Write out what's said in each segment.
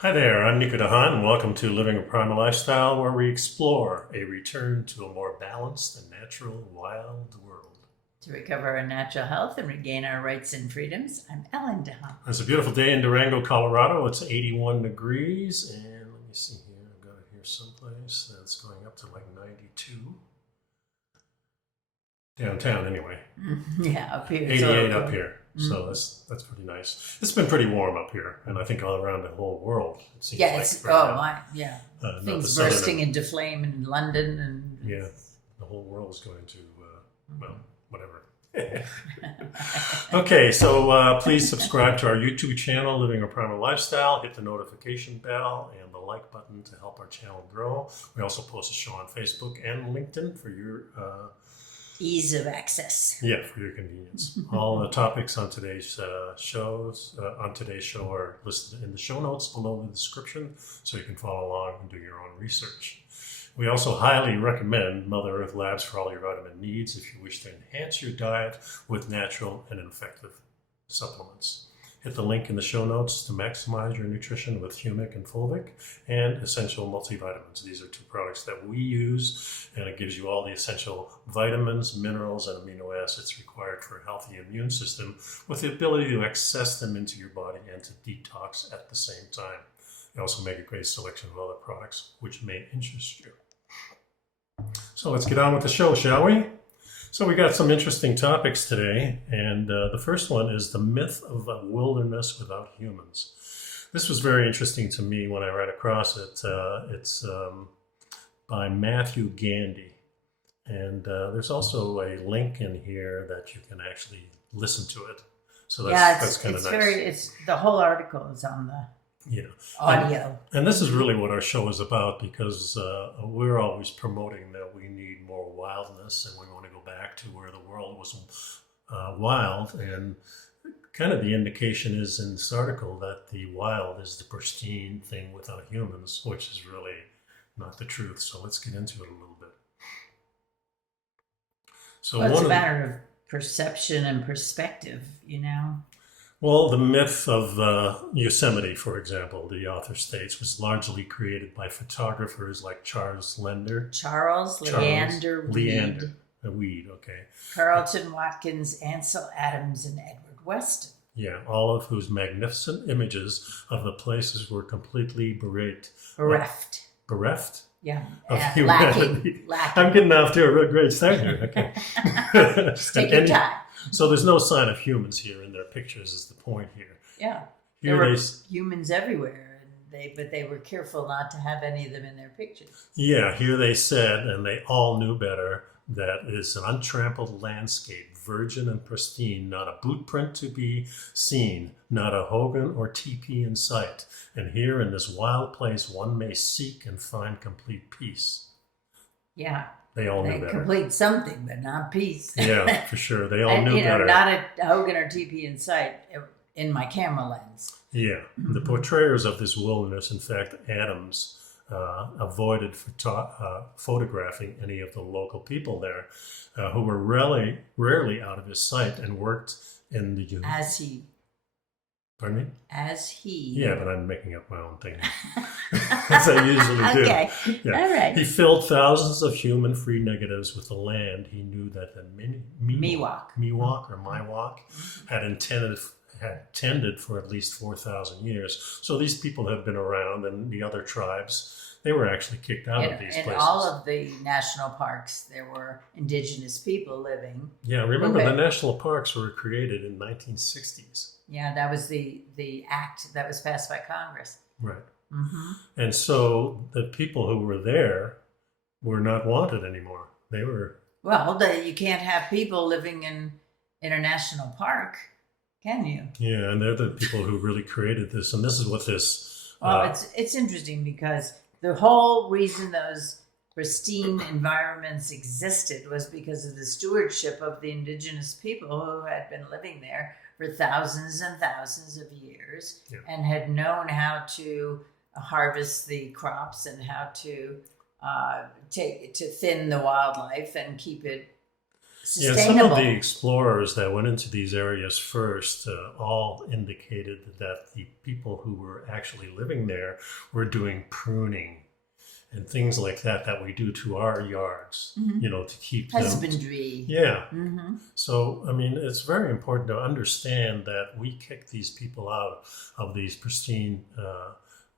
Hi there, I'm nicodehaan, and welcome to Living a Primal Lifestyle, where we explore a return to a more balanced and natural wild world. To recover our natural health and regain our rights and freedoms, I'm Ellen DeHaan. It's a beautiful day in Durango, Colorado. It's 81 degrees, and let me see here. I've got it here someplace that's going up to like 92. Downtown, anyway. Yeah, up here. 88 up here. So that's pretty nice. It's been pretty warm up here, and I think all around the whole world. It seems Yeah, like it's right now. things bursting into flame in London, and yeah, the whole world is going to well, whatever. Okay, so please subscribe to our YouTube channel, Living a Primal Lifestyle. Hit the notification bell and the like button to help our channel grow. We also post a show on Facebook and LinkedIn for your ease of access. Yeah, for your convenience. All the topics on today's show are listed in the show notes below the description, so you can follow along and do your own research. We also highly recommend Mother Earth Labs for all your vitamin needs if you wish to enhance your diet with natural and effective supplements. Hit the link in the show notes to maximize your nutrition with humic and fulvic and essential multivitamins. These are two products that we use, and it gives you all the essential vitamins, minerals, and amino acids required for a healthy immune system with the ability to access them into your body and to detox at the same time. They also make a great selection of other products which may interest you. So let's get on with the show, shall we? So we got some interesting topics today, and the first one is the myth of a wilderness without humans. This was very interesting to me when I read across it. It's by Matthew Gandy, and there's also a link in here that you can actually listen to it. So that's kind of nice. It's the whole article is on the audio. And this is really what our show is about, because we're always promoting that we need more wildness, and we want to go back to where the world was wild. And kind of the indication is in this article that the wild is the pristine thing without humans, which is really not the truth. So let's get into it a little bit. So it's a matter of perception and perspective, Well, the myth of Yosemite, for example, the author states, was largely created by photographers like Charles Leander, Leander Weed, okay. Carlton Watkins, Ansel Adams, and Edward Weston. Yeah, all of whose magnificent images of the places were completely bereft? Yeah, of humanity. Lacking. I'm getting off to a real great start here. Okay. Just take your time. So there's no sign of humans here in their pictures is the point here. Yeah. There were humans everywhere, but they were careful not to have any of them in their pictures. Yeah, here they said, and they all knew better, that it's an untrampled landscape, virgin and pristine, not a boot print to be seen, not a hogan or teepee in sight. And here in this wild place, one may seek and find complete peace. Yeah. They all knew better. Complete something, but not peace. Yeah, for sure. They all knew better. Not a hogan or teepee in sight in my camera lens. Yeah. Mm-hmm. The portrayers of this wilderness, in fact, Adams, avoided photographing any of the local people there, who were rarely out of his sight, and worked in the... As he... Pardon me? As he... Yeah, but I'm making up my own thing. As I usually do. Okay. Yeah. All right. He filled thousands of human-free negatives with the land he knew that the Miwok had tended for at least 4,000 years. So these people have been around, and the other tribes, they were actually kicked out of these places. In all of the national parks, there were indigenous people living. Yeah, remember the national parks were created in 1960s. Yeah, that was the act that was passed by Congress. Right. Mm-hmm. And so the people who were there were not wanted anymore. They were... Well, you can't have people living in a national park, can you? Yeah, and they're the people who really created this. And this is what this... Well, it's interesting because the whole reason those pristine environments existed was because of the stewardship of the indigenous people who had been living there for thousands and thousands of years, and had known how to harvest the crops and how to thin the wildlife and keep it Yeah, sustainable. some of the explorers that went into these areas first all indicated that the people who were actually living there were doing pruning and things like that we do to our yards, to keep them. Husbandry. Yeah. Mm-hmm. So, I mean, it's very important to understand that we kick these people out of these pristine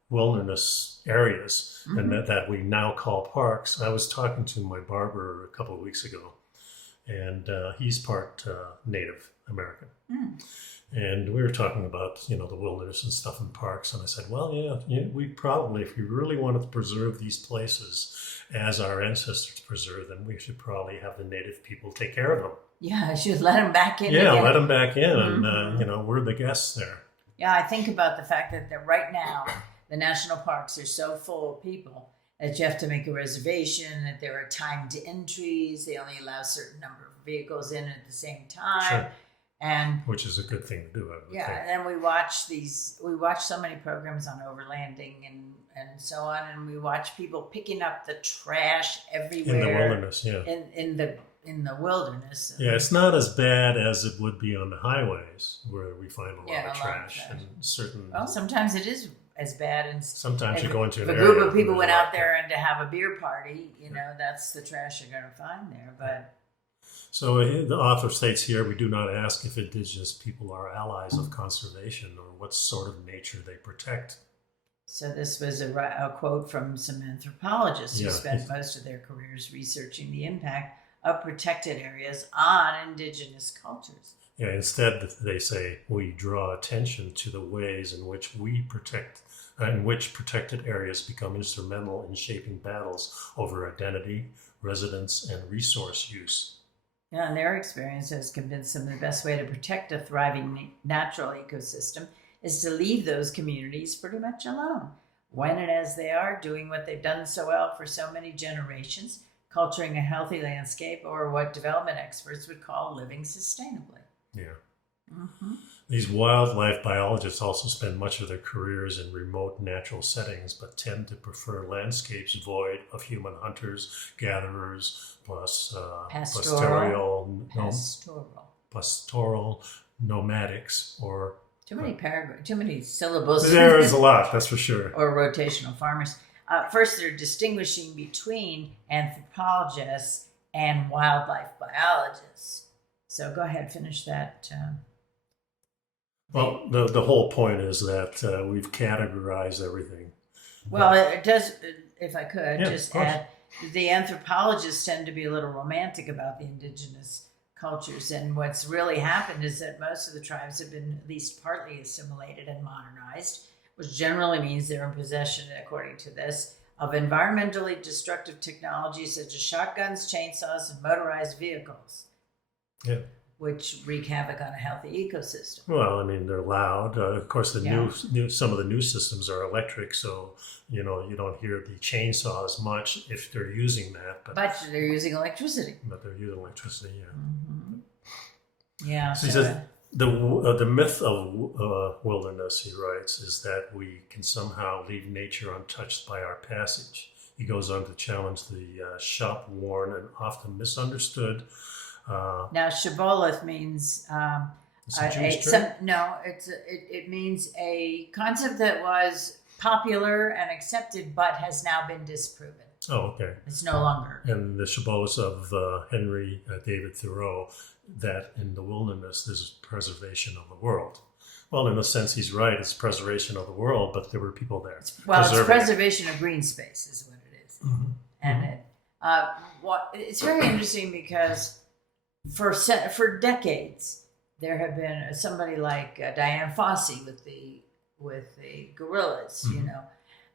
wilderness areas and that we now call parks. I was talking to my barber a couple of weeks ago, and he's part Native American. And we were talking about, the wilderness and stuff in parks. And I said, well, we probably, if we really wanted to preserve these places as our ancestors preserved them, we should probably have the Native people take care of them. Yeah, I should let them back in. Yeah, again. let them back in. And, we're the guests there. Yeah, I think about the fact that right now, the national parks are so full of people that you have to make a reservation, that there are timed entries. They only allow a certain number of vehicles in at the same time. Sure. And which is a good thing to do, I would think. and then we watch so many programs on overlanding and so on, and we watch people picking up the trash everywhere. In the wilderness, yeah. In the wilderness. Yeah, it's not as bad as it would be on the highways where we find a lot of trash and certain. Well, sometimes it is as bad, and sometimes you go into an area. If a group of people went out there and to have a beer party, that's the trash you're going to find there. But so the author states here, we do not ask if indigenous people are allies of conservation or what sort of nature they protect. So this was a quote from some anthropologists who spent most of their careers researching the impact of protected areas on indigenous cultures. Yeah, instead they say we draw attention to the ways in which protected areas become instrumental in shaping battles over identity, residence, and resource use. Yeah, and their experience has convinced them the best way to protect a thriving natural ecosystem is to leave those communities pretty much alone, when and as they are doing what they've done so well for so many generations, culturing a healthy landscape, or what development experts would call living sustainably. Yeah. These wildlife biologists also spend much of their careers in remote natural settings, but tend to prefer landscapes void of human hunters, gatherers, plus pastoral nomadics, or too many syllables. There is a lot, that's for sure. Or rotational farmers. First, they're distinguishing between anthropologists and wildlife biologists. So go ahead, finish that. Well, the whole point is that we've categorized everything. Well, it does, if I could, just course. add, the anthropologists tend to be a little romantic about the indigenous cultures. And what's really happened is that most of the tribes have been at least partly assimilated and modernized, which generally means they're in possession, according to this, of environmentally destructive technologies such as shotguns, chainsaws, and motorized vehicles. Yeah. Which wreak havoc on a healthy ecosystem. Well, I mean, they're loud. Of course, some of the new systems are electric, so you don't hear the chainsaw as much if they're using that. But they're using electricity. But they're using electricity, yeah. Mm-hmm. Yeah. So he says the myth of wilderness, he writes, is that we can somehow leave nature untouched by our passage. He goes on to challenge the shop-worn and often misunderstood. Now, shibboleth means it means a concept that was popular and accepted, but has now been disproven. Oh, okay. It's no longer. And the shibboleth of Henry David Thoreau, that in the wilderness there's preservation of the world. Well, in a sense, he's right. It's preservation of the world, but there were people there. It's preservation of green space is what it is. Mm-hmm. And it's very interesting because for decades there have been somebody like Diane Fossey with the gorillas,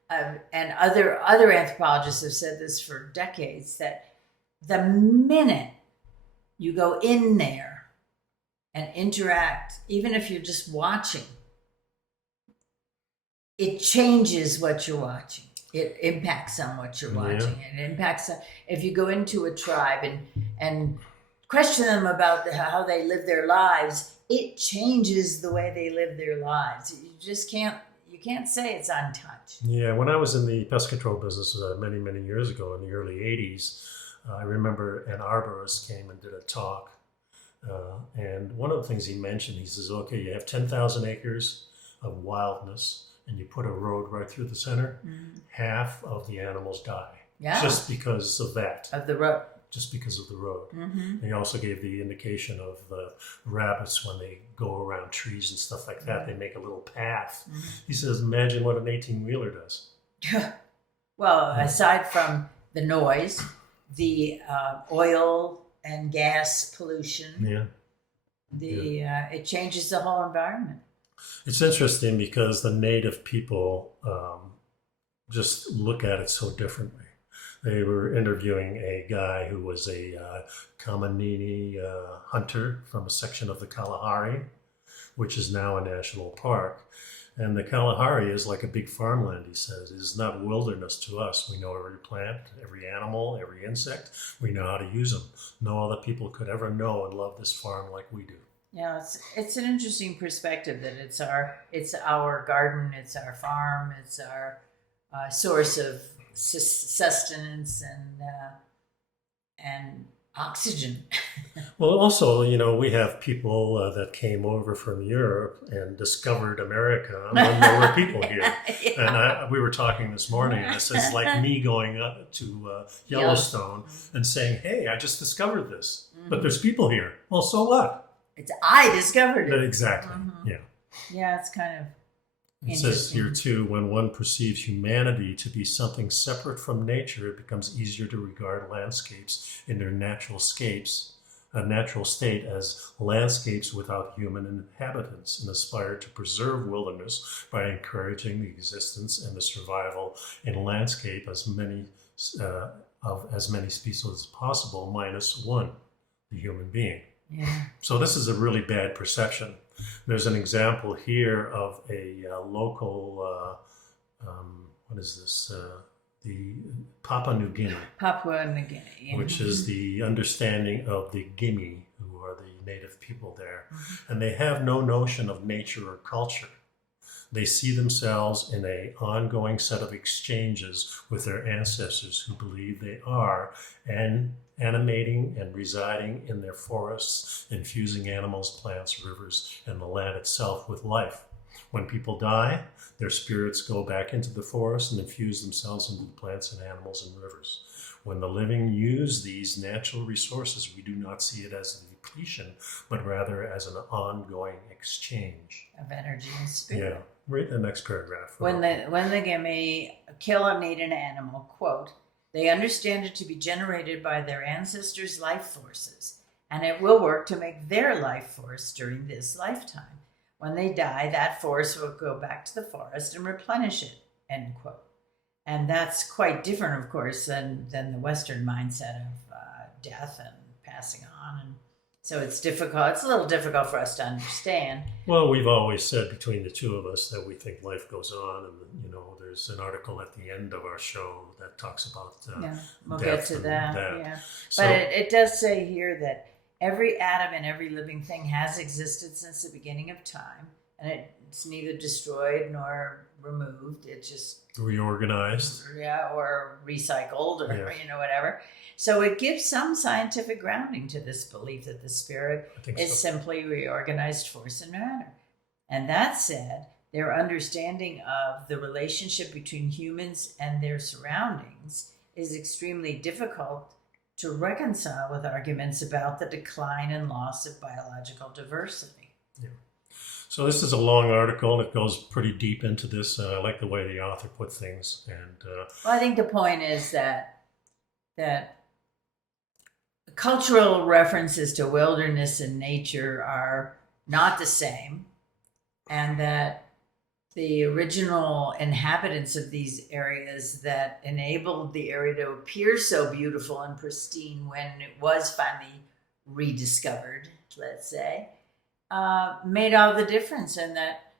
and other anthropologists have said this for decades, that the minute you go in there and interact, even if you're just watching, it changes what you're watching. It impacts on what you're watching. It impacts if you go into a tribe and question them about how they live their lives. It changes the way they live their lives. You can't say it's untouched. Yeah, when I was in the pest control business many years ago in the early 80s, I remember an arborist came and did a talk, and one of the things he mentioned, he says, okay, you have 10,000 acres of wildness, and you put a road right through the center, half of the animals die. Yeah. Just because of that. Of the road. Just because of the road. And he also gave the indication of the rabbits when they go around trees and stuff like that, they make a little path. He says, imagine what an 18-wheeler does. Well, aside from the noise, the oil and gas pollution, it changes the whole environment. It's interesting because the native people just look at it so differently. They were interviewing a guy who was a Kamanini hunter from a section of the Kalahari, which is now a national park. And the Kalahari is like a big farmland, he says. It is not wilderness to us. We know every plant, every animal, every insect. We know how to use them. No other people could ever know and love this farm like we do. Yeah, it's an interesting perspective that it's our garden, it's our farm, it's our source of sustenance and oxygen. Well, also, we have people that came over from Europe and discovered America when there were people here. And we were talking this morning, and it's like me going up to Yellowstone and saying, hey, I just discovered this, but there's people here. Well, so what? I discovered it. Exactly, yeah. Yeah, it's kind of It says here, too, when one perceives humanity to be something separate from nature, it becomes easier to regard landscapes in their natural state as landscapes without human inhabitants, and aspire to preserve wilderness by encouraging the existence and the survival in landscape as many species as possible, minus one, the human being. Yeah. So this is a really bad perception. There's an example here of a local, what is this? The Papua New Guinea. Papua New Guinea. Which is the understanding of the Gimi, who are the native people there. And they have no notion of nature or culture. They see themselves in an ongoing set of exchanges with their ancestors who believe they are, and animating and residing in their forests, infusing animals, plants, rivers, and the land itself with life. When people die, their spirits go back into the forest and infuse themselves into the plants and animals and rivers. When the living use these natural resources, we do not see it as a depletion, but rather as an ongoing exchange of energy and spirit. Yeah. Read the next paragraph. When the Gimi kill and eat an animal, quote, they understand it to be generated by their ancestors' life forces, and it will work to make their life force during this lifetime. When they die, that force will go back to the forest and replenish it, end quote. And that's quite different, of course, than the Western mindset of death and passing on. And so it's difficult. It's a little difficult for us to understand. Well, we've always said between the two of us that we think life goes on, and there's an article at the end of our show that talks about we'll death get to that. Yeah, so, but it does say here that every atom and every living thing has existed since the beginning of time, and it's neither destroyed nor removed. It's just reorganized, or recycled, or whatever. So it gives some scientific grounding to this belief that the spirit is simply reorganized force and matter. And that said, their understanding of the relationship between humans and their surroundings is extremely difficult to reconcile with arguments about the decline and loss of biological diversity. Yeah. So this is a long article. It goes pretty deep into this. I like the way the author put things. And well, I think the point is that cultural references to wilderness and nature are not the same, and that the original inhabitants of these areas that enabled the area to appear so beautiful and pristine when it was finally rediscovered, let's say, made all the difference. And that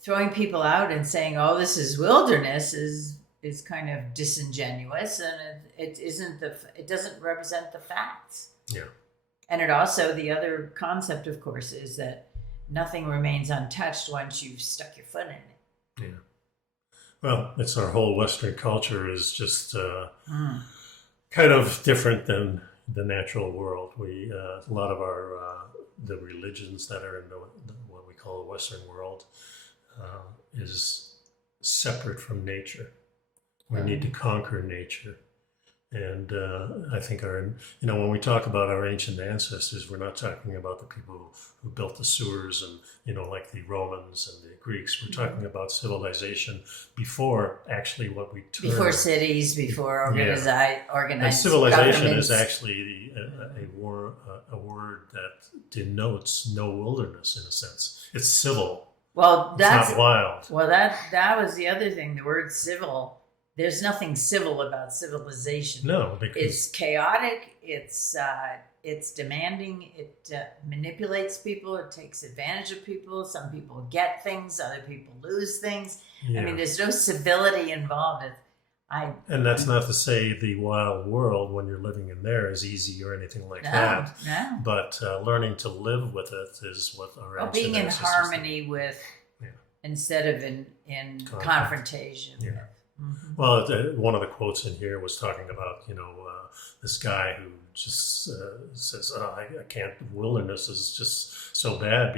throwing people out and saying, oh, this is wilderness is kind of disingenuous, and it doesn't represent the facts. Yeah. And it also, the other concept, of course, is that nothing remains untouched once you've stuck your foot in it. Yeah. Well, it's our whole Western culture is just kind of different than the natural world. We a lot of our the religions that are in what we call the Western world is separate from nature. We need to conquer nature. And I think when we talk about our ancient ancestors, we're not talking about the people who built the sewers and, like the Romans and the Greeks. We're talking about civilization before actually what we term. Before cities, before organized and civilization governments. is actually a word that denotes no wilderness in a sense. It's civil. Well, that's it's not wild. Well, that was the other thing. The word civil. There's nothing civil about civilization. No, because it's chaotic. It's demanding. It manipulates people. It takes advantage of people. Some people get things. Other people lose things. Yeah. I mean, there's no civility involved. And that's not to say the wild world, when you're living in there, is easy or anything like that. No. But learning to live with it is what our being in harmony with, instead of in confrontation. Yeah. Mm-hmm. Well, one of the quotes in here was talking about, this guy who just says, I can't, wilderness is just so bad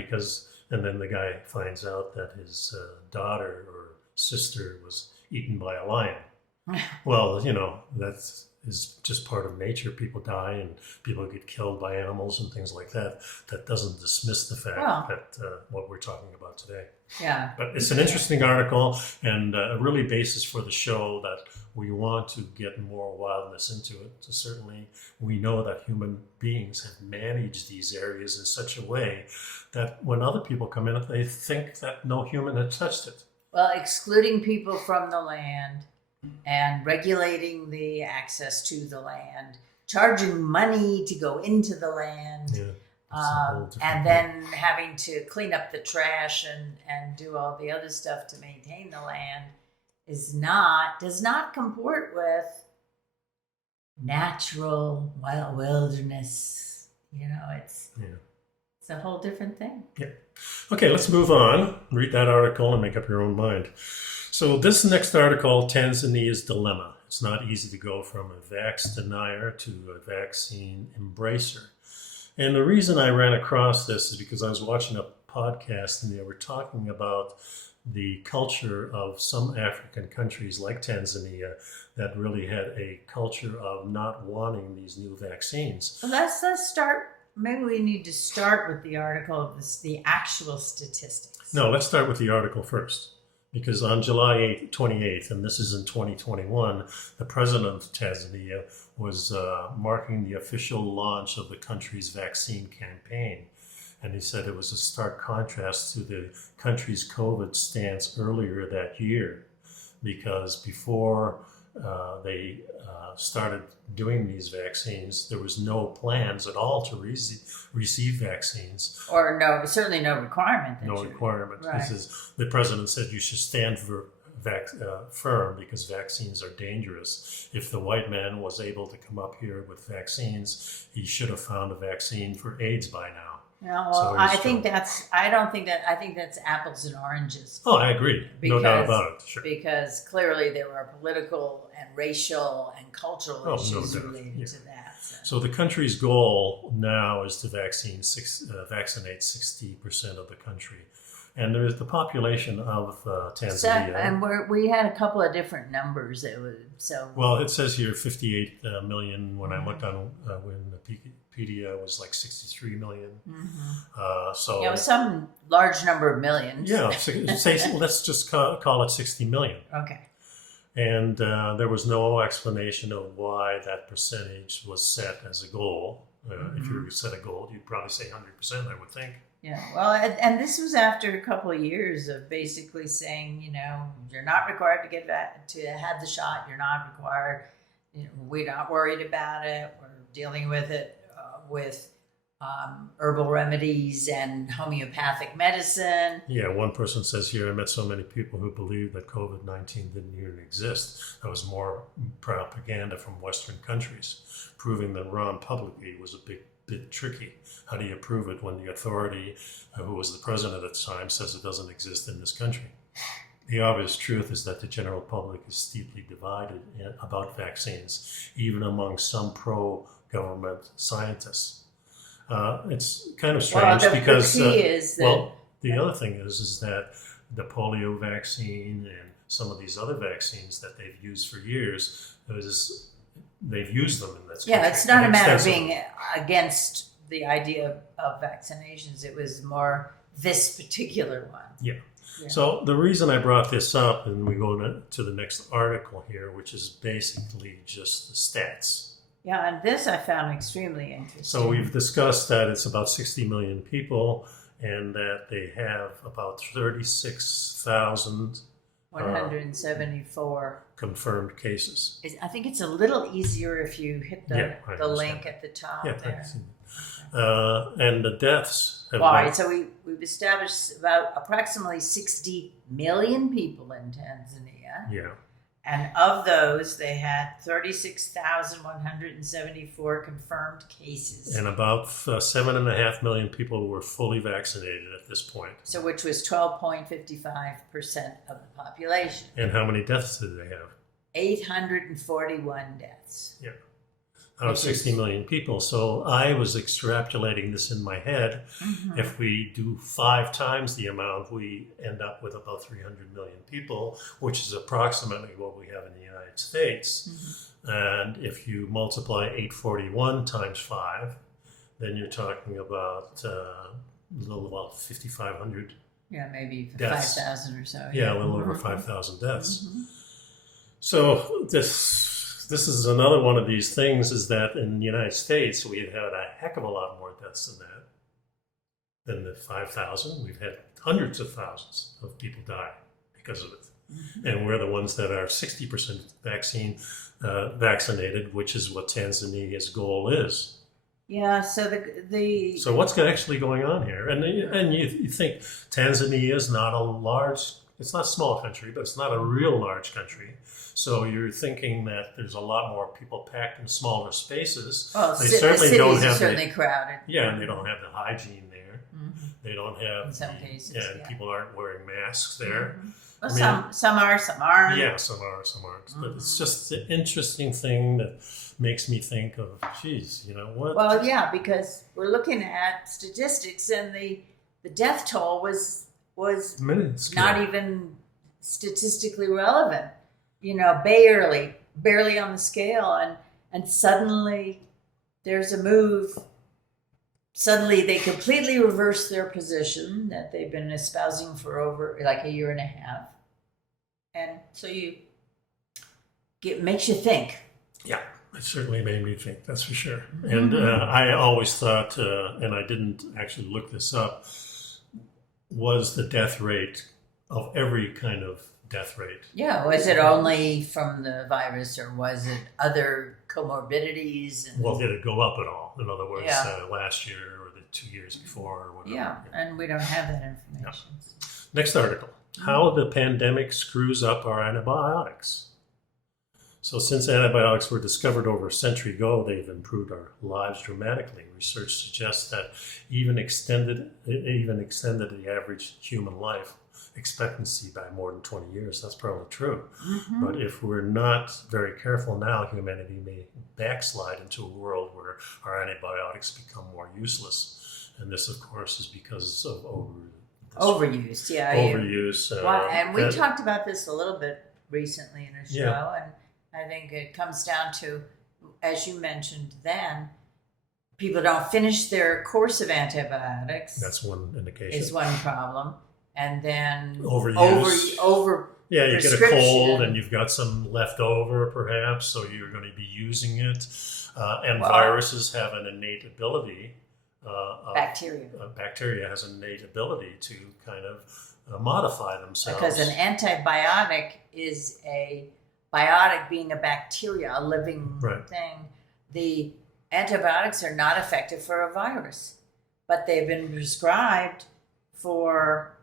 and then the guy finds out that his daughter or sister was eaten by a lion. Well, that is just part of nature. People die and people get killed by animals and things like that. That doesn't dismiss the fact that what we're talking about today. Yeah. But it's an interesting article and a really basis for the show that we want to get more wildness into it. So certainly we know that human beings have managed these areas in such a way that when other people come in, they think that no human had touched it. Well, excluding people from the land and regulating the access to the land, charging money to go into the land. Yeah. And then having to clean up the trash and do all the other stuff to maintain the land does not comport with natural wild wilderness. It's a whole different thing. Yeah. Okay, let's move on. Read that article and make up your own mind. So this next article, Tanzania's Dilemma. It's not easy to go from a vax denier to a vaccine embracer. And the reason I ran across this is because I was watching a podcast and they were talking about the culture of some African countries like Tanzania that really had a culture of not wanting these new vaccines. Well, let's start. Maybe we need to start with the article of the actual statistics. No, let's start with the article first. Because on July 28th, and this is in 2021, the president of Tanzania was marking the official launch of the country's vaccine campaign. And he said it was a stark contrast to the country's COVID stance earlier that year. Because before they started doing these vaccines, there was no plans at all to receive vaccines. Or certainly no requirement. No requirement. Right. He says, the president said you should stand firm because vaccines are dangerous. If the white man was able to come up here with vaccines, he should have found a vaccine for AIDS by now. Yeah, well, I think that's apples and oranges. Oh, I agree. No doubt about it. Sure. Because clearly there were political and racial and cultural issues related to that. So the country's goal now is to vaccinate 60% of the country. And there's the population of Tanzania. And we had a couple of different numbers. Well, it says here 58 million. When I looked on Wikipedia, was like 63 million. Mm-hmm. Some large number of millions. Yeah, let's just call it 60 million. Okay. And there was no explanation of why that percentage was set as a goal. If you were to set a goal, you'd probably say 100%, I would think. Yeah, well, and this was after a couple of years of basically saying, you're not required to have the shot. You're not required. We're not worried about it. We're dealing with it with herbal remedies and homeopathic medicine. Yeah, one person says here, I met so many people who believed that COVID-19 didn't even exist. That was more propaganda from Western countries. Proving them wrong publicly was a bit tricky. How do you prove it when the authority, who was the president at the time, says it doesn't exist in this country? the obvious truth is that the general public is deeply divided about vaccines, even among some pro-government scientists. It's kind of strange because the key is that the other thing is that the polio vaccine and some of these other vaccines that they've used for years, they've used them in this country. it's not a matter of being against the idea of vaccinations. It was more this particular one. Yeah. So the reason I brought this up, and we go to the next article here, which is basically just the stats. Yeah, and this I found extremely interesting. So we've discussed that it's about 60 million people and that they have about 36,000 174 confirmed cases. I think it's a little easier if you hit the link at the top there. And the deaths have All right, so we've established about approximately 60 million people in Tanzania. Yeah. And of those, they had 36,174 confirmed cases. And about 7.5 million people were fully vaccinated at this point. So which was 12.55% of the population. And how many deaths did they have? 841 deaths. Yeah. Out of 60 million people. So I was extrapolating this in my head. Mm-hmm. If we do 5 times the amount, we end up with about 300 million people, which is approximately what we have in the United States. Mm-hmm. And if you multiply 841 times 5, then you're talking about a little about 5,500. Yeah, maybe deaths. 5,000 or so. Yeah, a little over 5,000 deaths. Mm-hmm. So this is another one of these things, is that in the United States, we've had a heck of a lot more deaths than the 5,000. We've had hundreds of thousands of people die because of it. Mm-hmm. And we're the ones that are 60% vaccinated, which is what Tanzania's goal is. Yeah, so So what's actually going on here? And you think Tanzania is not it's not a small country, but it's not a real large country. So you're thinking that there's a lot more people packed in smaller spaces. Well, they certainly the don't cities have are certainly crowded. Yeah, and they don't have the hygiene there. Mm-hmm. They don't have in some cases. Yeah, and people aren't wearing masks there. Mm-hmm. Well, some are, some aren't. Yeah, some are, some aren't. Mm-hmm. But it's just an interesting thing that makes me think of, geez, you know what? Well, yeah, because we're looking at statistics, and the death toll was minutes, not even statistically relevant. You know, barely on the scale, and suddenly there's a move. Suddenly they completely reverse their position that they've been espousing for over like a year and a half, and so makes you think. Yeah, it certainly made me think. That's for sure. Mm-hmm. And I always thought, and I didn't actually look this up, was the death rate of every kind of death rate. Yeah, was it only from the virus, or was it other comorbidities? Well, did it go up at all? In other words, last year or the 2 years before or whatever. Yeah, and we don't have that information. No. Next article. How the pandemic screws up our antibiotics. So since antibiotics were discovered over a century ago, they've improved our lives dramatically. Research suggests that even extended the average human life expectancy by more than 20 years. That's probably true. Mm-hmm. But if we're not very careful now, humanity may backslide into a world where our antibiotics become more useless. And this, of course, is because of overuse. Yeah, overuse. And we talked about this a little bit recently in a show, and I think it comes down to, as you mentioned then, people don't finish their course of antibiotics. That's one indication. Is one problem. And then overuse. Yeah, you get a cold and you've got some left over, perhaps, so you're going to be using it. And viruses have an innate ability. Bacteria has an innate ability to kind of modify themselves. Because an antibiotic is a biotic, being a bacteria, a living thing. The antibiotics are not effective for a virus, but they've been prescribed for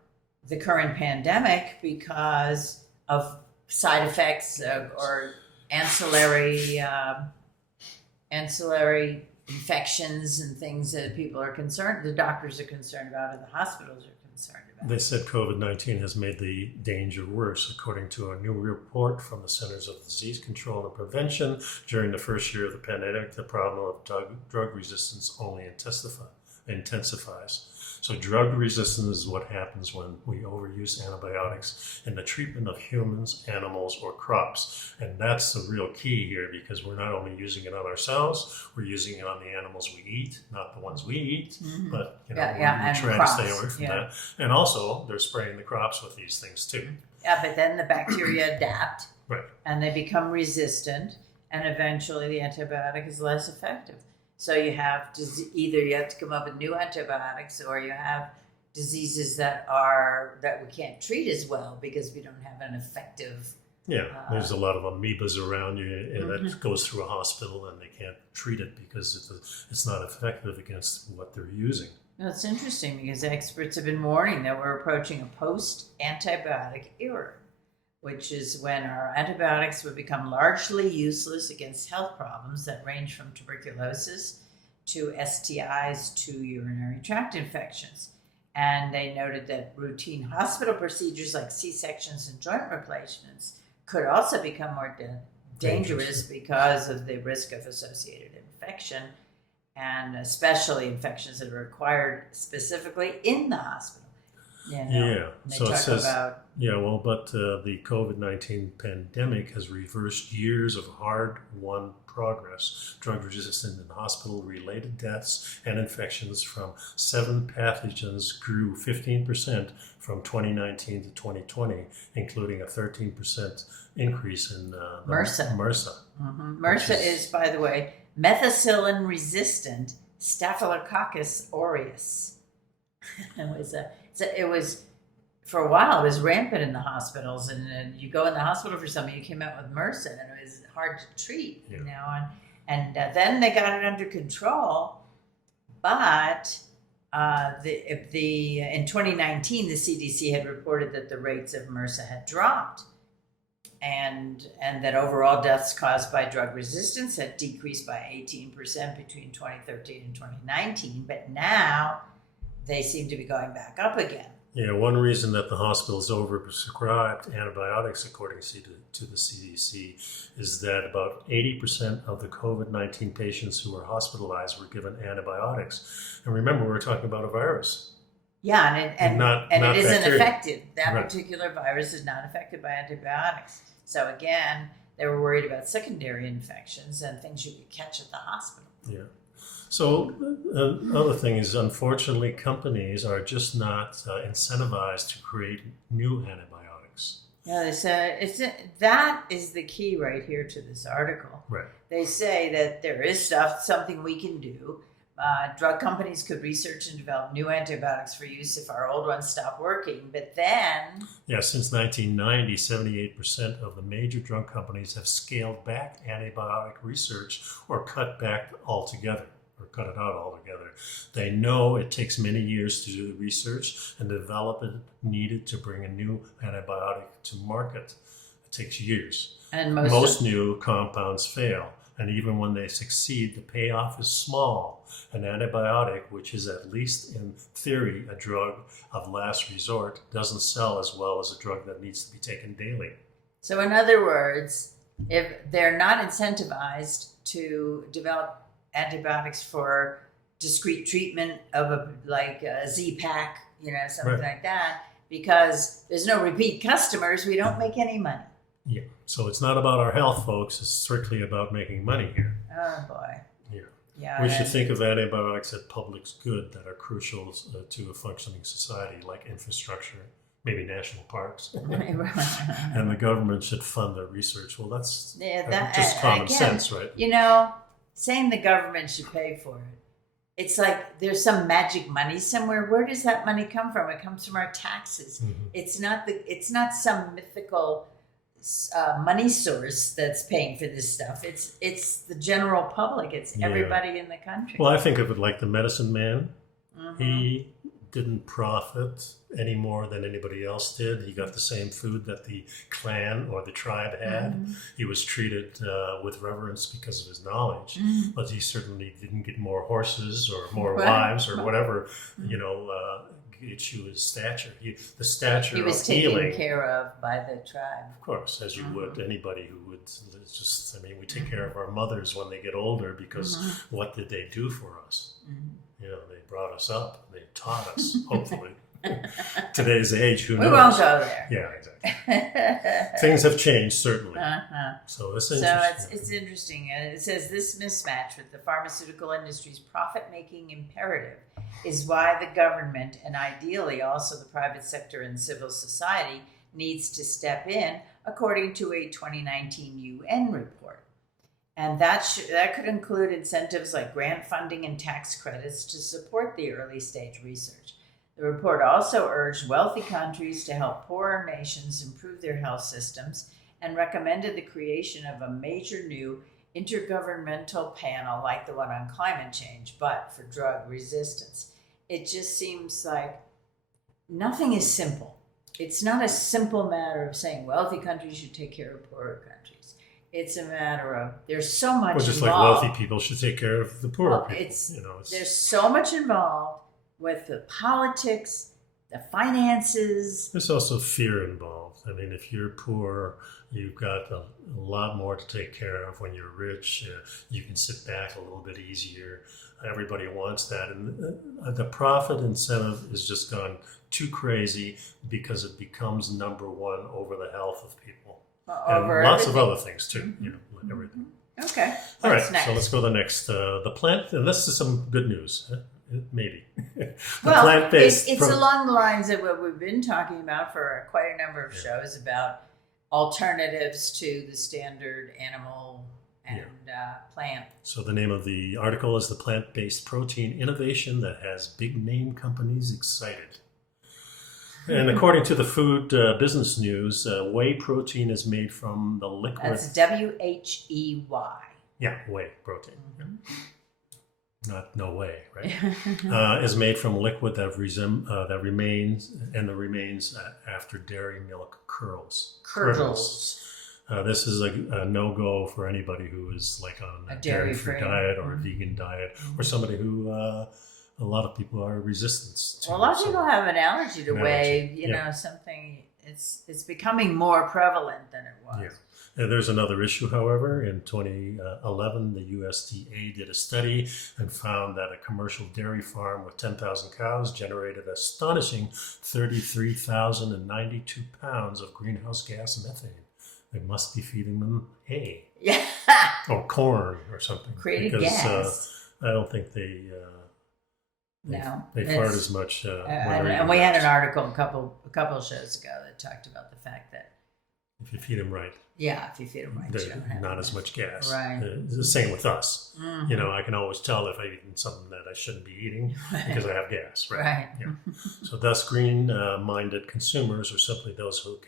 the current pandemic because of side effects or ancillary infections and things that people are concerned, the doctors are concerned about, and the hospitals are concerned about. They said COVID-19 has made the danger worse, according to a new report from the Centers of Disease Control and Prevention. During the first year of the pandemic, the problem of drug resistance only intensifies. So drug resistance is what happens when we overuse antibiotics in the treatment of humans, animals, or crops. And that's the real key here, because we're not only using it on ourselves, we're using it on the animals we eat, not the ones we eat, but we try to stay away from that. And also, they're spraying the crops with these things too. Yeah, but then the bacteria adapt, right, and they become resistant, and eventually the antibiotic is less effective. So you have to either you have to come up with new antibiotics, or you have diseases that we can't treat as well because we don't have an effective. Yeah, there's a lot of amoebas around you, and that goes through a hospital, and they can't treat it because it's not effective against what they're using. No, it's interesting because experts have been warning that we're approaching a post-antibiotic era, which is when our antibiotics would become largely useless against health problems that range from tuberculosis to STIs to urinary tract infections. And they noted that routine hospital procedures like C-sections and joint replacements could also become more dangerous because of the risk of associated infection, and especially infections that are required specifically in the hospital. So it says, but the COVID-19 pandemic has reversed years of hard-won progress. Drug-resistant and hospital-related deaths and infections from 7 pathogens grew 15% from 2019 to 2020, including a 13% increase in MRSA. MRSA is, by the way, methicillin-resistant Staphylococcus aureus. It was for a while. It was rampant in the hospitals, and you go in the hospital for something, you came out with MRSA, and it was hard to treat. And then they got it under control. But in 2019, the CDC had reported that the rates of MRSA had dropped, and that overall deaths caused by drug resistance had decreased by 18% between 2013 and 2019. But now they seem to be going back up again. Yeah, one reason that the hospitals overprescribed antibiotics, according to the CDC, is that about 80% of the COVID-19 patients who were hospitalized were given antibiotics. And remember, we're talking about a virus. Yeah, and it isn't bacteria. affected. That particular virus is not affected by antibiotics. So again, they were worried about secondary infections and things you could catch at the hospital. Yeah. So another thing is, unfortunately, companies are just not incentivized to create new antibiotics. Yeah, they say that is the key right here to this article. Right. They say that there is something we can do. Drug companies could research and develop new antibiotics for use if our old ones stop working. But then... Yeah, since 1990, 78% of the major drug companies have scaled back antibiotic research or cut back altogether. Or cut it out altogether. They know it takes many years to do the research and develop it needed to bring a new antibiotic to market. It takes years. And most new compounds fail. And even when they succeed, the payoff is small. An antibiotic, which is at least in theory a drug of last resort, doesn't sell as well as a drug that needs to be taken daily. So in other words, if they're not incentivized to develop antibiotics for discrete treatment of a Z-Pack, something like that, because there's no repeat customers, we don't make any money. Yeah, so it's not about our health, folks. It's strictly about making money here. Oh, boy. Yeah. We should think of antibiotics as public good that are crucial to a functioning society, like infrastructure, maybe national parks. And the government should fund their research. Well, that's just common sense, right? Saying the government should pay for it, it's like there's some magic money somewhere. Where does that money come from? It comes from our taxes. Mm-hmm. It's not some mythical money source that's paying for this stuff. It's the general public. It's everybody in the country. Well, I think of it like the medicine man. Mm-hmm. He didn't profit any more than anybody else did. He got the same food that the clan or the tribe had. Mm-hmm. He was treated with reverence because of his knowledge, but he certainly didn't get more horses or more wives or whatever, issue is stature. The stature He was of taken healing, care of by the tribe. of course, as you would anybody who would. It's just, I mean, we take care of our mothers when they get older because what did they do for us? You know, they brought us up. They taught us. Hopefully, today's age, who knows? We won't go there. Yeah, exactly. Things have changed, certainly. So it's interesting. So it's interesting. And it says this mismatch with the pharmaceutical industry's profit-making imperative is why the government, and ideally also the private sector and civil society, needs to step in, according to a 2019 UN report. And that could include incentives like grant funding and tax credits to support the early stage research. The report also urged wealthy countries to help poorer nations improve their health systems and recommended the creation of a major new intergovernmental panel like the one on climate change, but for drug resistance. It just seems like nothing is simple. It's not a simple matter of saying wealthy countries should take care of poorer countries. It's a matter of there's so much Well, just involved. like wealthy people should take care of the poorer people. There's so much involved with the politics, the finances. There's also fear involved. I mean, if you're poor, you've got a lot more to take care of. When you're rich, you can sit back a little bit easier. Everybody wants that. And the profit incentive has just gone too crazy because it becomes number one over the health of people. Over and lots everything. of other things too, everything. Okay. All right, next? so let's go to the next. The plant, and this is some good news. Maybe. Well, plant-based it's along the lines of what we've been talking about for quite a number of shows about alternatives to the standard animal and plant. So the name of the article is The Plant-Based Protein Innovation That Has Big Name Companies Excited. And according to the Food Business News, whey protein is made from the liquid... That's WHEY. Yeah, whey protein. Not no way, right? Is made from liquid that remains after dairy milk curdles. This is a no-go for anybody who is like on a dairy-free diet or a vegan diet, or somebody who a lot of people are resistant to. Well, a lot of people have an allergy to whey. You know, something. It's becoming more prevalent than it was. Yeah. And there's another issue, however. In 2011, the USDA did a study and found that a commercial dairy farm with 10,000 cows generated an astonishing 33,092 pounds of greenhouse gas methane. They must be feeding them hay. Yeah. Or corn or something. Creating gas. I don't think they fart as much. And we had an article a couple of shows ago that talked about the fact that if you feed them right. Yeah, if you feed them right. There's not as much gas. Right. It's the same with us. You know, I can always tell if I've eaten something that I shouldn't be eating because I have gas. Right. Yeah. So thus, green-minded consumers, or simply those who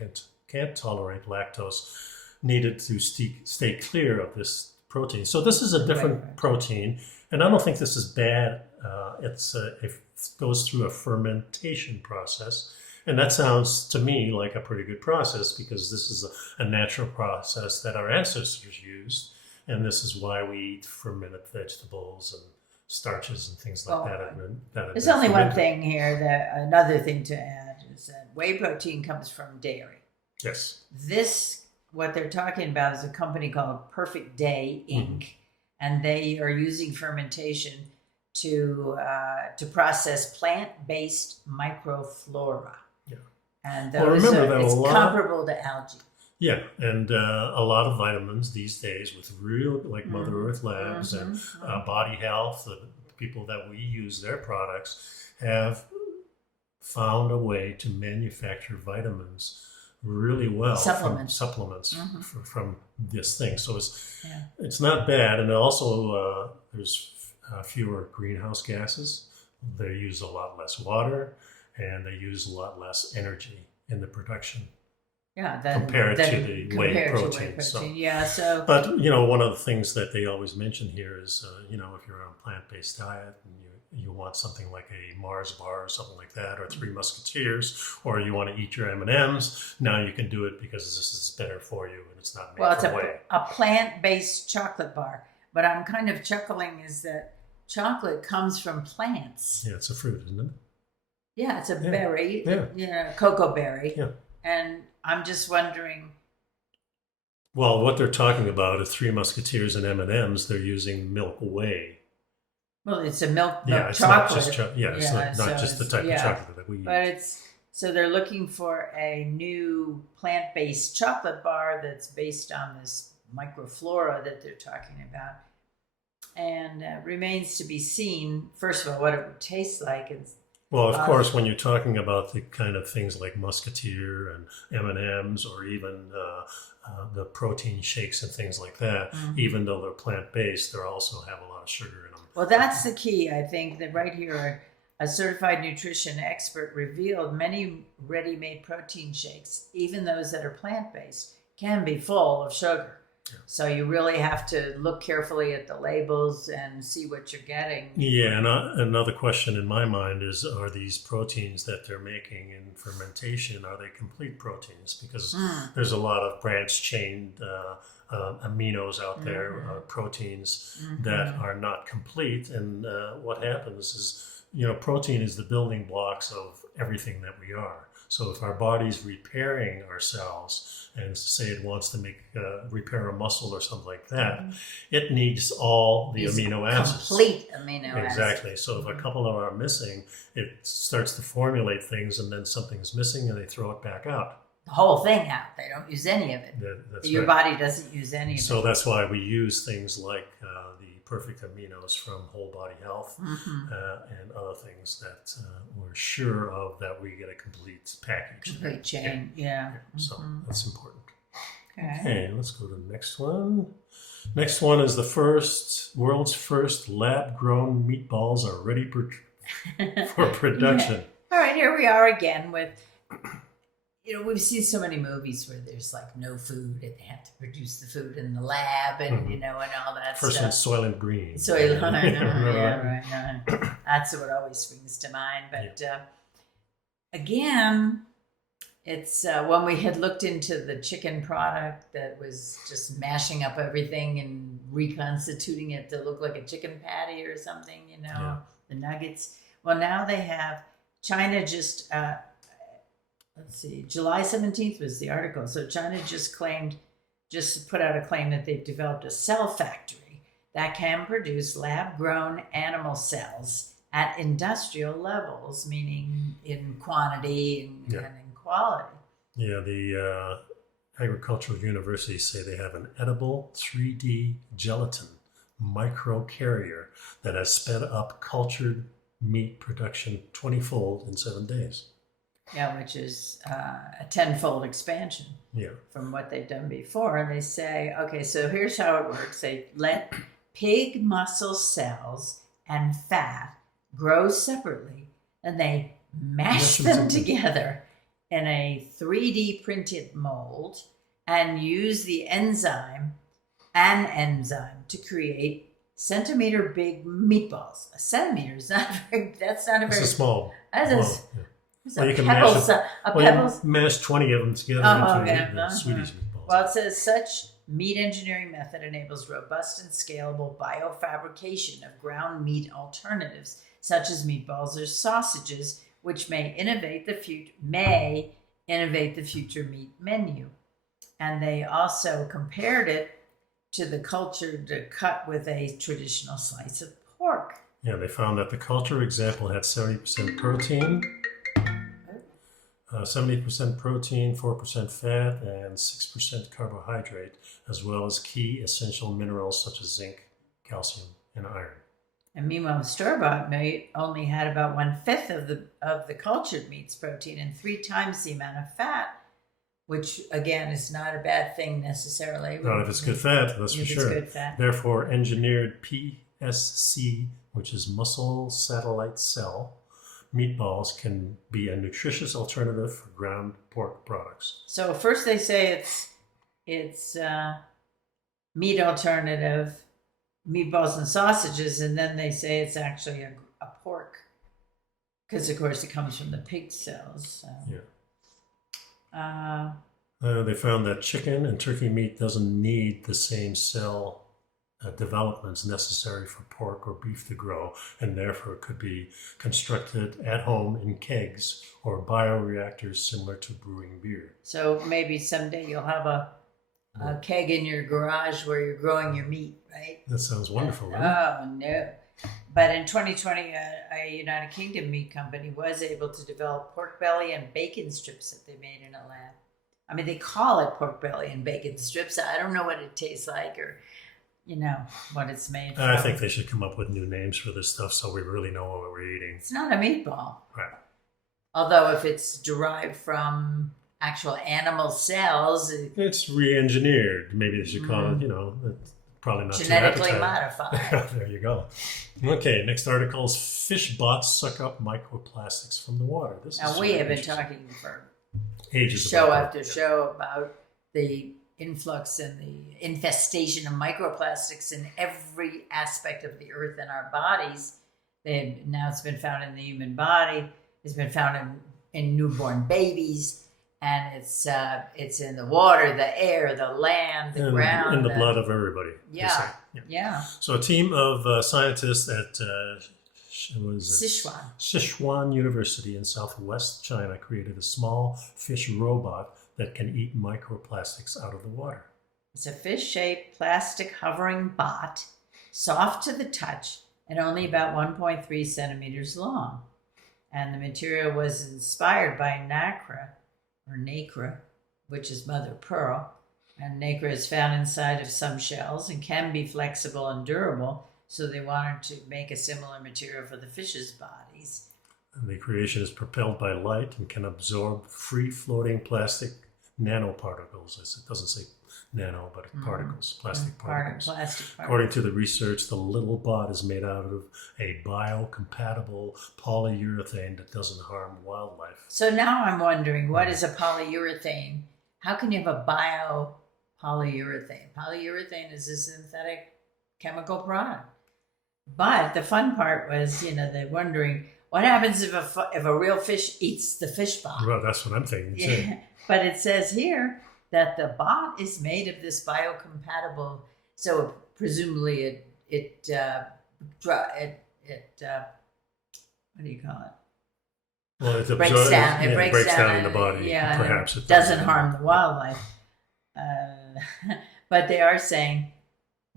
can't tolerate lactose, needed to stay clear of this protein. So this is a different protein, and I don't think this is bad. It goes through a fermentation process. And that sounds to me like a pretty good process because this is a natural process that our ancestors used. And this is why we eat fermented vegetables and starches and things like that. There's only one thing here, another thing to add is that whey protein comes from dairy. Yes. What they're talking about is a company called Perfect Day Inc. And they are using fermentation to process plant-based microflora. Yeah. And it's comparable to algae. Yeah, and a lot of vitamins these days with real, like Mother Earth Labs and Body Health, the people that we use their products, have found a way to manufacture vitamins really well. Supplements from this thing. So it's not bad. And also there's fewer greenhouse gases. They use a lot less water, and they use a lot less energy in the production. Yeah, compared to the whey protein. But one of the things that they always mention here is, if you're on a plant-based diet and you want something like a Mars bar or something like that, or Three Musketeers, or you want to eat your M&Ms, now you can do it because this is better for you and it's not made from whey. It's a plant-based chocolate bar. But I'm kind of chuckling is that chocolate comes from plants. Yeah, it's a fruit, isn't it? Yeah, it's a Yeah. berry. Yeah. Yeah, cocoa berry. Yeah. And I'm just wondering. Well, what they're talking about is Three Musketeers and M&Ms. They're using Milk Way. Well, it's a milk Yeah, it's chocolate. not just it's not just the type of chocolate that we use. But so they're looking for a new plant-based chocolate bar that's based on this microflora that they're talking about, and remains to be seen. First of all, what it would taste like. Well, of course, when you're talking about the kind of things like Musketeer and M&Ms, or even the protein shakes and things like that, even though they're plant-based, they also have a lot of sugar in them. Well, that's the key. I think that right here, a certified nutrition expert revealed many ready-made protein shakes, even those that are plant-based, can be full of sugar. Yeah. So you really have to look carefully at the labels and see what you're getting. Yeah, and another question in my mind is, are these proteins that they're making in fermentation, are they complete proteins? Because there's a lot of branched chain aminos out there, proteins that are not complete. And what happens is, protein is the building blocks of everything that we are. So if our body's repairing ourselves, and say it wants to repair a muscle or something like that, it needs all the amino acids. Complete amino acids. Exactly. So if a couple of them are missing, it starts to formulate things, and then something's missing, and they throw it back out. The whole thing out. They don't use any of it. Your body doesn't use any of it. So that's why we use things like the perfect aminos from Whole Body Health and other things that we're sure of, that we get a complete package. Complete chain, yeah. So that's important. Okay, let's go to the next one. Next one is the world's first lab-grown meatballs are ready for production. All right, here we are again with... we've seen so many movies where there's like no food and they have to produce the food in the lab and, and all that First stuff. First one, Soylent Green. Right. That's what always springs to mind. But again, it's when we had looked into the chicken product that was just mashing up everything and reconstituting it to look like a chicken patty or something, the nuggets. Well, now they have, China just... let's see, July 17th was the article. So China just put out a claim that they've developed a cell factory that can produce lab-grown animal cells at industrial levels, meaning in quantity and in quality. Yeah, the agricultural universities say they have an edible 3D gelatin microcarrier that has sped up cultured meat production 20-fold in 7 days. Yeah, which is a 10-fold expansion from what they've done before. And they say, okay, so here's how it works. They let pig muscle cells and fat grow separately, and they mash them together in a 3D printed mold and use an enzyme to create centimeter big meatballs. A centimeter is not very, that's not a very... It's a small. You can mash 20 of them together into Swedish meatballs. Well, it says such meat engineering method enables robust and scalable biofabrication of ground meat alternatives, such as meatballs or sausages, which may innovate the future meat menu. And they also compared it to the cultured cut with a traditional slice of pork. Yeah, they found that the culture example had 70% protein. 70% protein, 4% fat, and 6% carbohydrate, as well as key essential minerals such as zinc, calcium, and iron. And meanwhile, store-bought meat only had about 1/5 of the cultured meat's protein and 3 times the amount of fat, which again is not a bad thing necessarily. Not if it's good fat, that's for sure. Good fat. Therefore, engineered PSC, which is muscle satellite cell, meatballs can be a nutritious alternative for ground pork products. So first they say it's meat alternative, meatballs and sausages, and then they say it's actually a pork, because of course it comes from the pig cells. So. They found that chicken and turkey meat doesn't need the same cell developments necessary for pork or beef to grow, and therefore could be constructed at home in kegs or bioreactors similar to brewing beer. So maybe someday you'll have a keg in your garage where you're growing your meat, right? That sounds wonderful, doesn't it? Oh, no. But in 2020, a United Kingdom meat company was able to develop pork belly and bacon strips that they made in a lab. I mean, they call it pork belly and bacon strips. I don't know what it tastes like or, what it's made from. I think they should come up with new names for this stuff so we really know what we're eating. It's not a meatball. Right. Although if it's derived from actual animal cells, it's re-engineered. Maybe they should call it, it's probably not genetically too modified. There you go. Okay, next article is fish bots suck up microplastics from the water. Now, we have been talking for ages show after show about the influx and the infestation of microplastics in every aspect of the earth and our bodies. Now it's been found in the human body. It's been found in newborn babies, and it's in the water, the air, the land, the ground, in the blood of everybody. Yeah. So a team of scientists at Sichuan University in southwest China created a small fish robot that can eat microplastics out of the water. It's a fish-shaped plastic hovering bot, soft to the touch, and only about 1.3 centimeters long. And the material was inspired by nacre, which is mother pearl. And nacre is found inside of some shells and can be flexible and durable. So they wanted to make a similar material for the fish's bodies. And the creation is propelled by light and can absorb free-floating plastic nanoparticles. It doesn't say nano, but particles, plastic particles. According to the research, the little bot is made out of a biocompatible polyurethane that doesn't harm wildlife. So now I'm wondering, what is a polyurethane? How can you have a polyurethane? Polyurethane is a synthetic chemical product. But the fun part was, they're wondering, what happens if a real fish eats the fish bot? Well, that's what I'm thinking too. Yeah. But it says here that the bot is made of this biocompatible, so presumably it what do you call it? Well, it breaks down. It breaks down in the body. Yeah, perhaps it doesn't harm the wildlife. But they are saying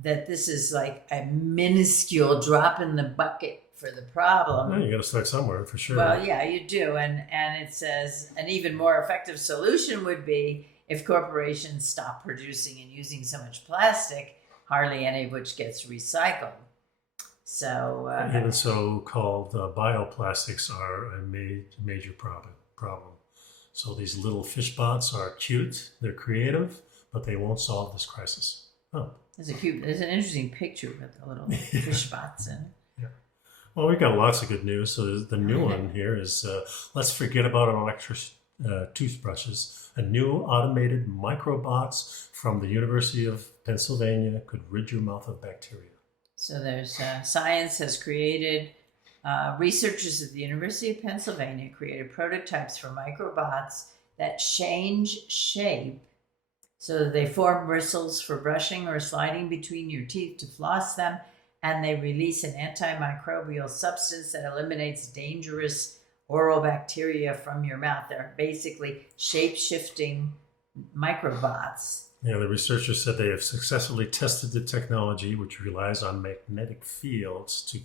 that this is like a minuscule drop in the bucket for the problem. Well, you got to start somewhere for sure. Well, yeah, you do. And it says an even more effective solution would be if corporations stop producing and using so much plastic, hardly any of which gets recycled. So even so-called bioplastics are a major problem. So these little fish bots are cute, they're creative, but they won't solve this crisis. Oh. There's an interesting picture with the little fish bots in it. Yeah. Well, we've got lots of good news. So the new one here is let's forget about electric toothbrushes. A new automated microbots from the University of Pennsylvania could rid your mouth of bacteria. So there's science has created, researchers at the University of Pennsylvania created prototypes for microbots that change shape so that they form bristles for brushing or sliding between your teeth to floss them, and they release an antimicrobial substance that eliminates dangerous oral bacteria from your mouth. They're basically shape-shifting microbots. Yeah, the researchers said they have successfully tested the technology, which relies on magnetic fields to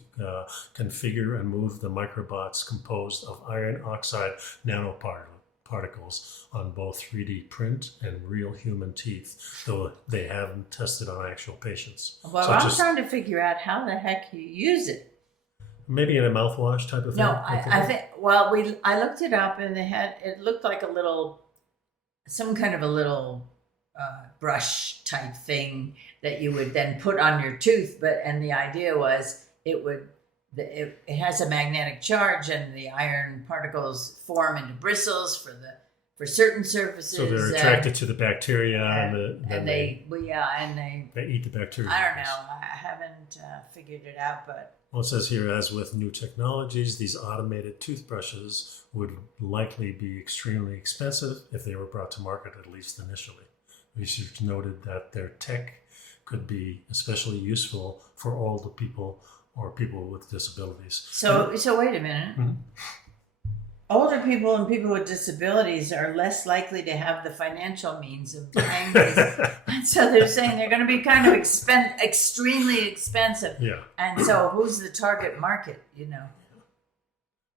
configure and move the microbots composed of iron oxide nanoparticles on both 3D print and real human teeth, though they haven't tested on actual patients. Well, so I'm trying to figure out how the heck you use it. Maybe in a mouthwash type of thing? No, I think, well, I looked it up and it looked like some kind of a little brush type thing that you would then put on your tooth, and the idea was it has a magnetic charge and the iron particles form into bristles for certain surfaces. So they're attracted to the bacteria and they eat the bacteria. I don't know. I haven't figured it out, but. Well, it says here, as with new technologies, these automated toothbrushes would likely be extremely expensive if they were brought to market, at least initially. Research noted that their tech could be especially useful for older people or people with disabilities. So wait a minute. Mhm. Older people and people with disabilities are less likely to have the financial means of buying these. And so they're saying they're going to be kind of extremely expensive. Yeah. And so who's the target market,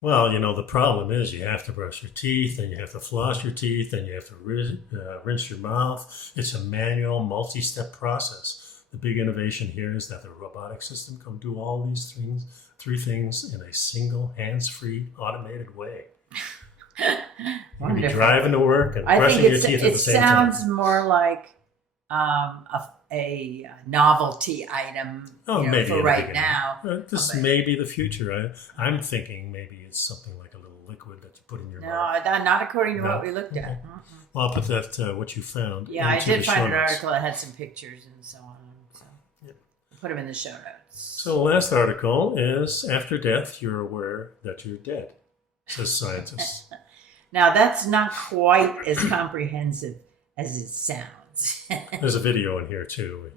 Well, the problem is you have to brush your teeth, and you have to floss your teeth, and you have to rinse your mouth. It's a manual, multi-step process. The big innovation here is that the robotic system can do all these three things in a single, hands-free, automated way. You'll be driving to work and brushing your teeth at the same time. It sounds more like a novelty item Maybe for right now. This may be the future. I'm thinking maybe it's something like a little liquid that you put in your mouth. No, not according to what we looked at. Well, I'll put that, what you found. Yeah, I did find an article that had some pictures and so on. So I'll put them in the show notes. So the last article is, after death, you're aware that you're dead, says scientists. Now, that's not quite as comprehensive as it sounds. There's a video in here, too.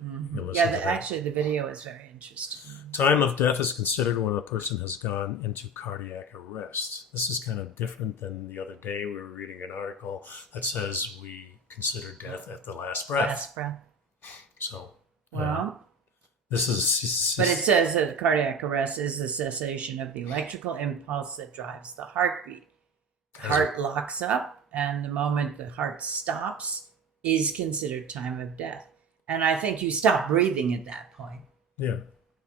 Actually, the video is very interesting. Time of death is considered when a person has gone into cardiac arrest. This is kind of different than the other day. We were reading an article that says we consider death at the last breath. Last breath. So, this is... But it says that cardiac arrest is the cessation of the electrical impulse that drives the heartbeat. Heart locks up, and the moment the heart stops is considered time of death. And I think you stop breathing at that point. Yeah,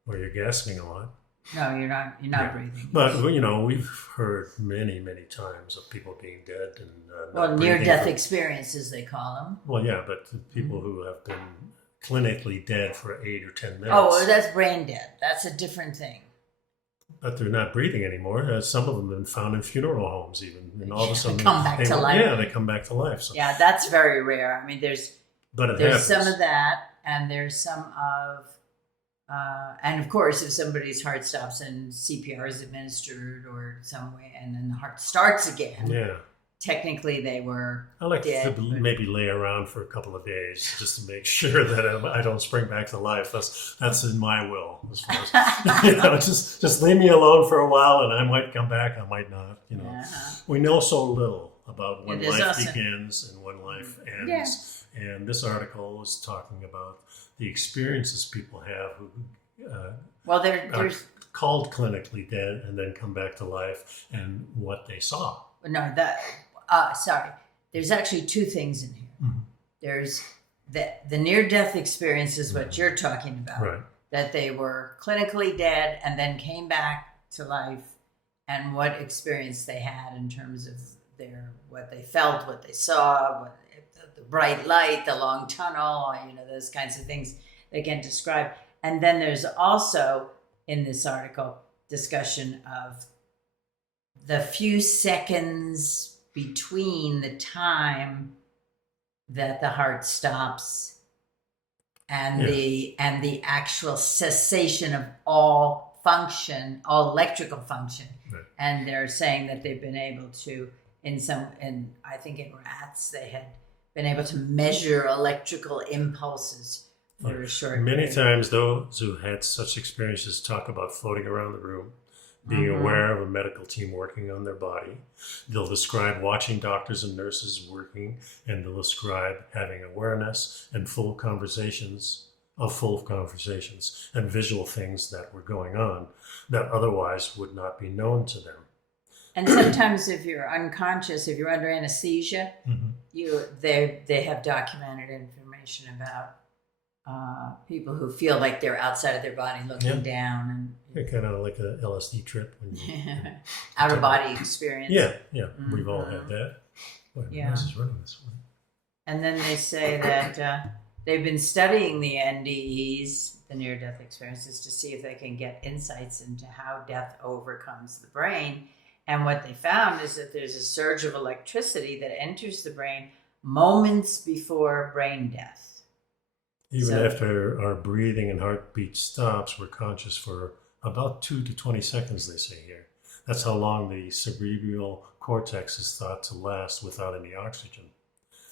or you're gasping a lot. No, you're not breathing. But we've heard many times of people being dead and near-death experiences they call them. Well, yeah, but people who have been clinically dead for 8 or 10 minutes. Oh, that's brain dead. That's a different thing. But they're not breathing anymore. Some of them have been found in funeral homes, even, and all of a sudden they come back to life. Yeah, they come back to life. So. Yeah, that's very rare. I mean, there's some of that, and there's some of, and of course, if somebody's heart stops and CPR is administered or some way, and then the heart starts again. Yeah. Technically, they were I like dead, to maybe lay around for a couple of days just to make sure that I don't spring back to life. That's in my will. As far as, just leave me alone for a while, and I might come back. I might not. We know so little about when life begins and when life ends. Yeah. And this article is talking about the experiences people have who they're called clinically dead and then come back to life, and what they saw. No, there's actually two things in here. Mm-hmm. There's the near-death experience is what you're talking about. Right. That they were clinically dead and then came back to life, and what experience they had in terms of what they felt, what they saw, the bright light, the long tunnel, those kinds of things they can describe. And then there's also, in this article, discussion of the few seconds between the time that the heart stops and the actual cessation of all function, all electrical function. Right. And they're saying that they've been able to, I think in rats, they had been able to measure electrical impulses for a short period. Many times those who had such experiences talk about floating around the room, being aware of a medical team working on their body. They'll describe watching doctors and nurses working, and they'll describe having awareness and full conversations and visual things that were going on that otherwise would not be known to them. And sometimes if you're unconscious, if you're under anesthesia, they have documented information about people who feel like they're outside of their body looking down. And kind of like a LSD trip. Out-of-body experience. Yeah. Mm-hmm. We've all had that. Boy, Mars is running this one. And then they say that they've been studying the NDEs, the near-death experiences, to see if they can get insights into how death overcomes the brain. And what they found is that there's a surge of electricity that enters the brain moments before brain death. Even after our breathing and heartbeat stops, we're conscious for about 2 to 20 seconds, they say here. That's how long the cerebral cortex is thought to last without any oxygen.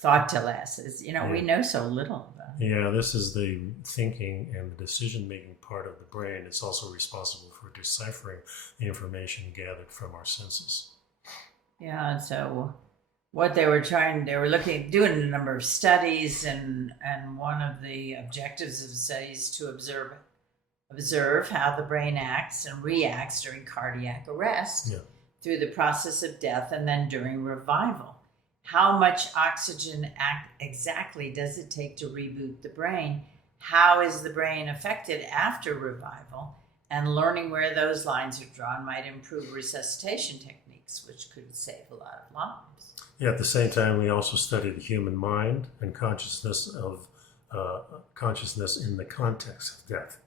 thought to last. You know, Yeah. we know so little about it. Yeah, this is the thinking and the decision-making part of the brain. It's also responsible for deciphering the information gathered from our senses. Yeah, and so what they were doing a number of studies, and one of the objectives of the studies to observe how the brain acts and reacts during cardiac arrest, through the process of death, and then during revival. How much oxygen exactly does it take to reboot the brain? How is the brain affected after revival? And learning where those lines are drawn might improve resuscitation techniques, which could save a lot of lives. Yeah, at the same time, we also study the human mind and consciousness in the context of death.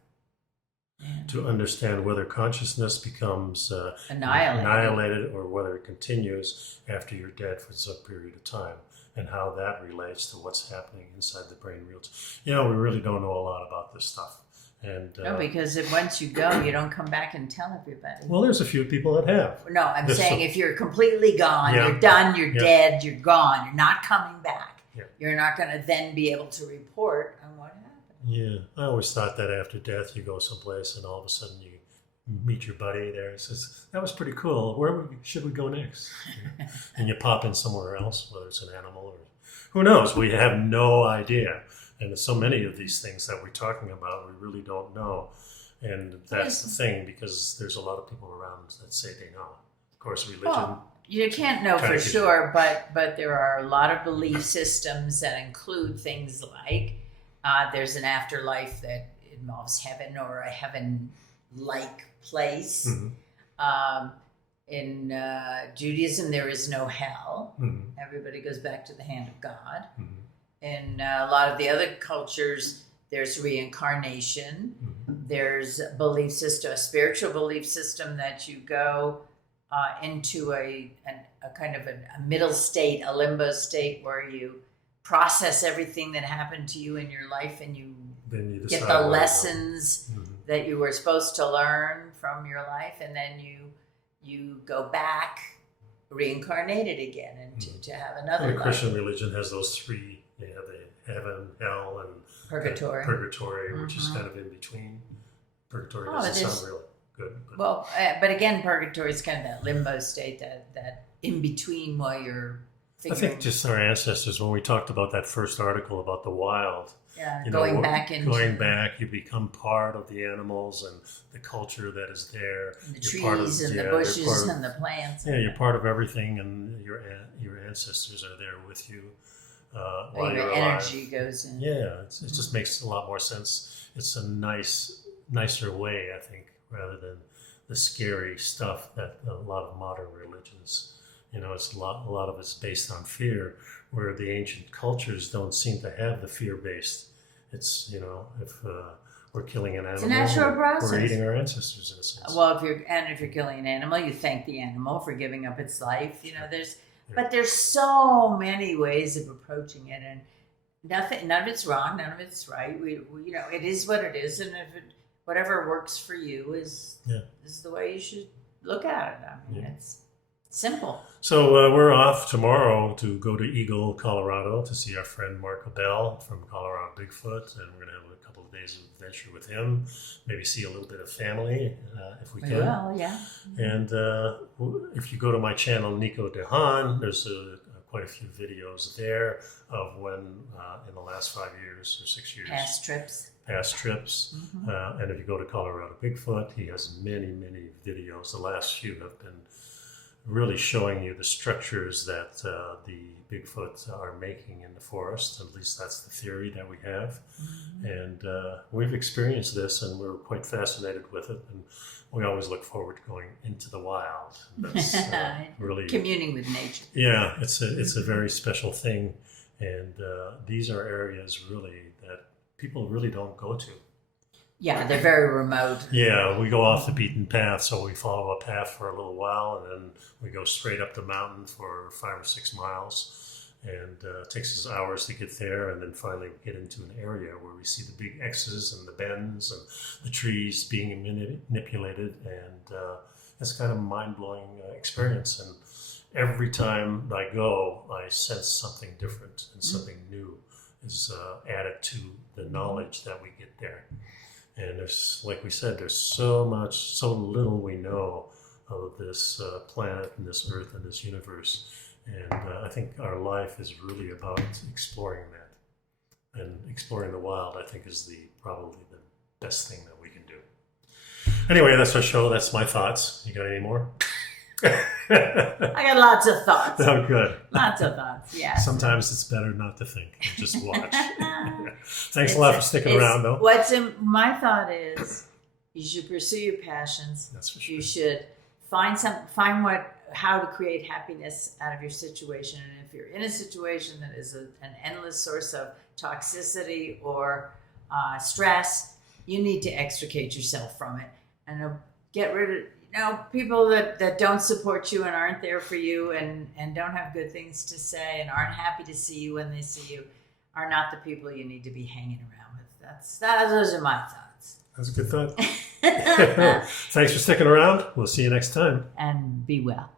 Yeah. To understand whether consciousness becomes Annihilated or whether it continues after you're dead for some period of time, and how that relates to what's happening inside the brain real time. You know, we really don't know a lot about this stuff. And No, because once you go, you don't come back and tell everybody. well, there's a few people that have. No, I'm saying if you're completely gone, Yeah. you're done, you're dead, you're gone, you're not coming back. Yeah. You're not going to then be able to report on what happened. Yeah, I always thought that after death, you go someplace and all of a sudden you meet your buddy there. He says, "That was pretty cool. Where should we go next?" And you pop in somewhere else, whether it's an animal or who knows. We have no idea. And so many of these things that we're talking about, we really don't know. And that's the thing, because there's a lot of people around that say they know. Of course, religion. Well, you can't know for sure, but there are a lot of belief systems that include things like there's an afterlife that involves heaven or a heaven-like place. Mm-hmm. In Judaism, there is no hell. Mm-hmm. Everybody goes back to the hand of God. Mm-hmm. In a lot of the other cultures, there's reincarnation. Mm-hmm. There's a belief system, a spiritual belief system that you go into a kind of a middle state, a limbo state, where you process everything that happened to you in your life, and you get the lessons that you were supposed to learn from your life, and then you go back reincarnated again, and to have another the life. Christian religion has those three. They have the heaven, hell, and purgatory, which is kind of in between. Purgatory doesn't sound real good. But again, purgatory is kind of that limbo state, that in between while you're figuring. I think just our ancestors, when we talked about that first article about the wild, going back, you become part of the animals and the culture that is there. And the trees and the bushes and the plants. Yeah, you're part of everything, and your ancestors are there with you. While your energy alive. Goes in. Yeah, it just makes a lot more sense. It's a nicer way, I think, rather than the scary stuff that a lot of modern religions. It's a lot of it's based on fear, where the ancient cultures don't seem to have the fear-based. It's if we're killing an animal, it's a natural process. We're eating our ancestors in a sense. Well, if you're killing an animal, you thank the animal for giving up its life. But there's so many ways of approaching it, and none of it's wrong, none of it's right. We it is what it is, and whatever works for you is the way you should look at it. I mean, it's simple. So we're off tomorrow to go to Eagle, Colorado, to see our friend Mark Bell from Colorado Bigfoot, and we're going to have a couple of days of adventure with him. Maybe see a little bit of family if we can. Well, yeah. And if you go to my channel, nicodehaan, there's quite a few videos there of when in the last 5 years or 6 years. Past trips. Mm-hmm. And if you go to Colorado Bigfoot, he has many videos. The last few have been really showing you the structures that the Bigfoot are making in the forest. At least that's the theory that we have. Mm-hmm. And we've experienced this, and we're quite fascinated with it. And we always look forward to going into the wild. That's really communing with nature. Yeah, it's a very special thing. And these are areas really that people really don't go to. Yeah, they're very remote. Yeah, we go off the beaten path, so we follow a path for a little while, and then we go straight up the mountain for 5 or 6 miles, and it takes us hours to get there, and then finally we get into an area where we see the big X's and the bends and the trees being manipulated, and it's kind of a mind-blowing experience. And every time I go, I sense something different and something new is added to the knowledge that we get there. And there's, like we said, there's so little we know of this planet and this earth and this universe. And I think our life is really about exploring that. And exploring the wild, I think, is probably the best thing that we can do. Anyway, that's our show. That's my thoughts. You got any more? I got lots of thoughts. Oh, good. Lots of thoughts, yeah. Sometimes it's better not to think and just watch. Thanks a lot for sticking around, though. My thought is you should pursue your passions. That's for sure. You should find how to create happiness out of your situation. And if you're in a situation that is an endless source of toxicity or stress, you need to extricate yourself from it and get rid of people that don't support you and aren't there for you and don't have good things to say and aren't happy to see you when they see you are not the people you need to be hanging around with. Those are my thoughts. That's a good thought. Thanks for sticking around. We'll see you next time. And be well.